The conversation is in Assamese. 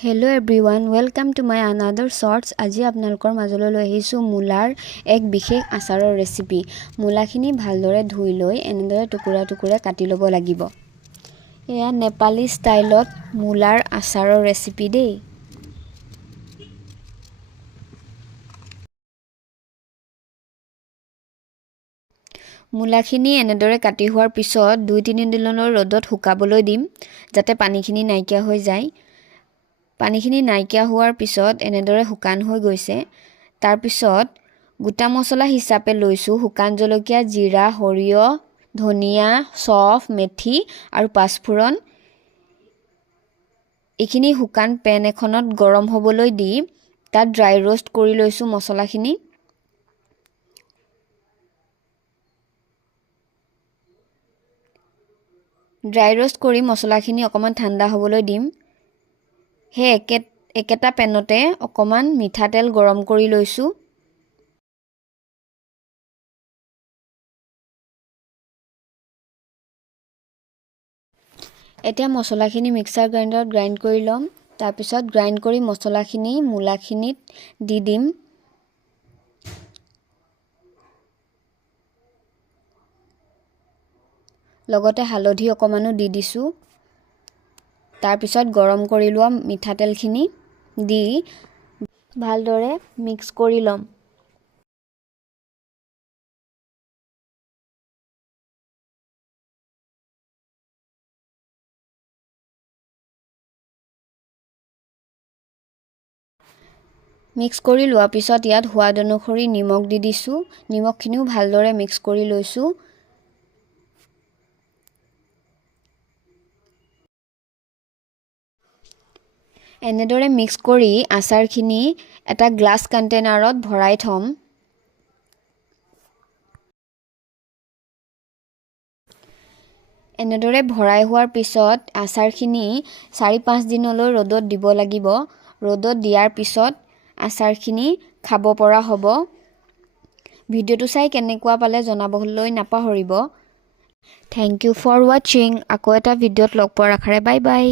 Hello everyone, welcome to my another shorts. আজি আপোনালোকৰ মাজলৈ লৈ আহিছো মুলাৰ এক বিশেষ আচাৰৰ ৰেচিপি। মুলাখিনি ভালদৰে ধুই লৈ এনেদৰে টুকুৰা টুকুৰা কাটি ল'ব লাগিব। এয়া নেপালী ষ্টাইলত মুলাৰ আচাৰৰ ৰেচিপি দেই। মুলাখিনি এনেদৰে কাটি হোৱাৰ পিছত 2-3 দিনলৈ ৰ'দত শুকাবলৈ দিম যাতে পানীখিনি নাইকিয়া হৈ যায়। পানীখিনি নাইকিয়া হোৱাৰ পিছত এনেদৰে শুকান হৈ গৈছে। তাৰ পিছত গোটা মছলা হিচাপে লৈছো শুকান জলকীয়া, জিৰা, সৰিয়হ, ধনিয়া, চফ, মেথি আৰু পাঁচফোৰণ। এইখিনি শুকান পেন এখনত গৰম হ'বলৈ দি তাত ড্ৰাই ৰোষ্ট কৰি লৈছো মছলাখিনি। ড্ৰাই ৰোষ্ট কৰি মছলাখিনি অকমান ঠাণ্ডা হ'বলৈ দিম। হে একেটা পেনতে অকমান মিঠাতেল গৰম কৰি লৈছো। এতিয়া মছলাখিনি মিক্সাৰ গ্ৰাইণ্ডাৰত গ্ৰাইণ্ড কৰি লম। তাৰ পিছত গ্ৰাইণ্ড কৰি মছলাখিনি মুলাখিনিত দি দিম। লগতে হালধি অকমানো দি দিছো। তাৰ পিছত গৰম কৰি লোৱা মিঠাতেলখিনি দি ভালদৰে মিক্স কৰি লম। মিক্স কৰি লোৱা পিছত ইয়াত সোৱাদ অনুসৰি নিমখ দি দিছো। নিমখখিনিও ভালদৰে মিক্স কৰি লৈছো। এনেদৰে মিক্স কৰি আচাৰখিনি এটা গ্লাছ কণ্টেইনাৰত ভৰাই থম। এনেদৰে ভৰাই হোৱাৰ পিছত আচাৰখিনি 4-5 দিনলৈ ৰ'দত দিব লাগিব। ৰ'দত দিয়াৰ পিছত আচাৰখিনি খাব পৰা হ'ব। ভিডিঅ'টো চাই কেনেকুৱা পালে জনাবলৈ নাপাহৰিব। থ্যাংক ইউ ফৰ ৱাচিং। আকৌ এটা ভিডিঅ'ত লগ পোৱাৰ আশাৰে বাই বাই।